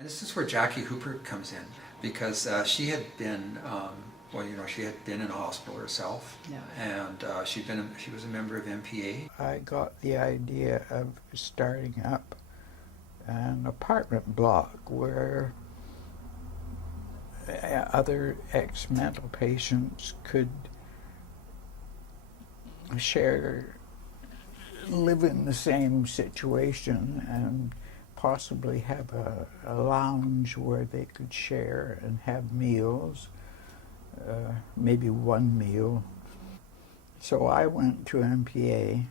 And this is where Jackie Hooper comes in, because she had been, she had been in a hospital herself, and she was a member of MPA. I got the idea of starting up an apartment block where other ex-mental patients could live in the same situation and possibly have a lounge where they could share and have meals, maybe one meal. So I went to MPA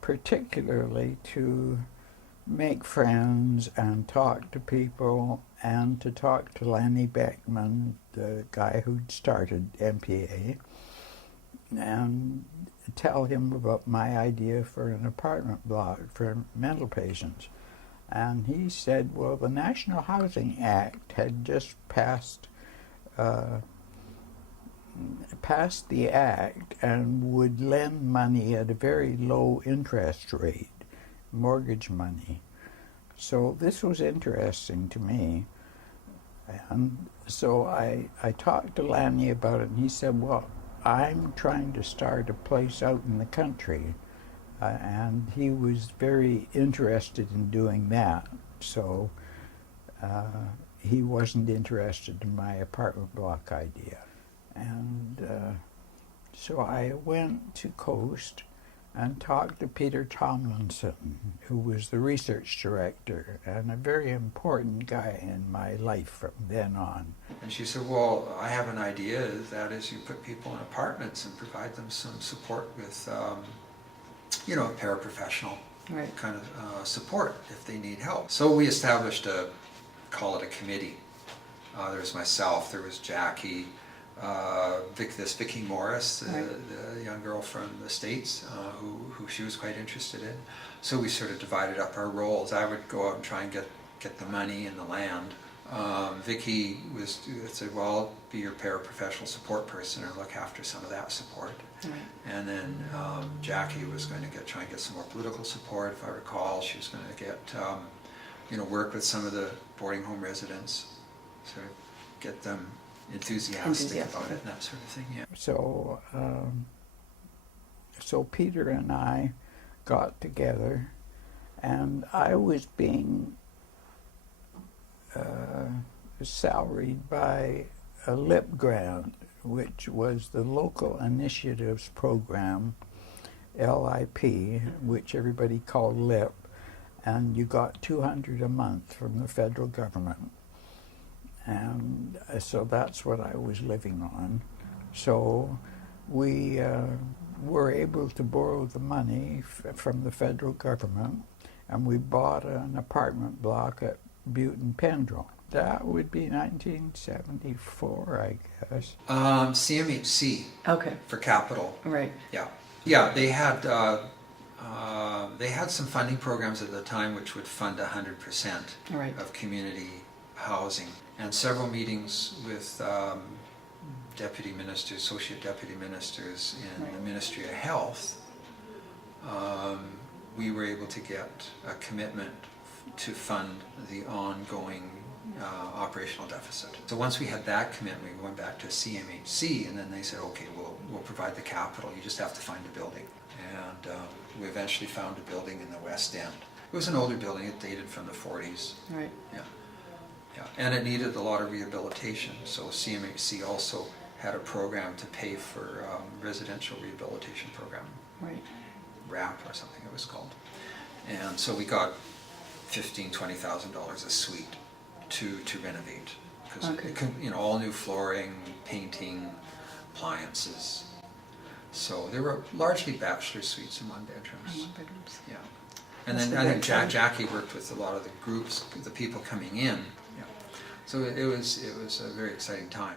particularly to make friends and talk to people, and to talk to Lanny Beckman, the guy who'd started MPA, and tell him about my idea for an apartment block for mental patients. And he said, well, the National Housing Act had just passed the act and would lend money at a very low interest rate, mortgage money. So this was interesting to me. And so I talked to Lanny about it, and he said, well, I'm trying to start a place out in the country. And he was very interested in doing that. So he wasn't interested in my apartment block idea. And so I went to Coast and talked to Peter Tomlinson, who was the research director and a very important guy in my life from then on. And she said, well, I have an idea, that is you put people in apartments and provide them some support with, a paraprofessional kind of support if they need help. So we established call it a committee. There was myself, there was Jackie, Vicki Morris, the young girl from the States, who she was quite interested in. So we sort of divided up our roles. I would go out and try and get the money and the land. Vicki said, well, I'll be your paraprofessional support person and look after some of that support. And then Jackie was going to try and get some more political support, if I recall. She was going to get, work with some of the boarding home residents, sort of get them enthusiastic about it and that sort of thing. Yeah. So Peter and I got together, and I was being salaried by a LIP grant, which was the Local Initiatives Program, LIP, which everybody called LIP, and you got $200 a month from the federal government. And so that's what I was living on. So we were able to borrow the money from the federal government, and we bought an apartment block at Butte and Pendrell. That would be 1974, I guess. CMHC. Okay. For capital. Right. Yeah. Yeah, they had some funding programs at the time which would fund 100% of community housing, and several meetings with deputy ministers, associate deputy ministers in the Ministry of Health. We were able to get a commitment to fund the ongoing operational deficit. So once we had that commitment, we went back to CMHC, and then they said, okay, we'll provide the capital, you just have to find a building. And we eventually found a building in the West End. It was an older building, it dated from the 40s. Right. Yeah. Yeah. And it needed a lot of rehabilitation, so CMHC also had a program to pay for residential rehabilitation program. Right. RAP or something it was called. And so we got $15,000-$20,000 a suite to renovate, because all new flooring, painting, appliances. So they were largely bachelor suites and one bedrooms. Yeah. And then I think Jackie worked with a lot of the groups, the people coming in. Yeah. So it was a very exciting time.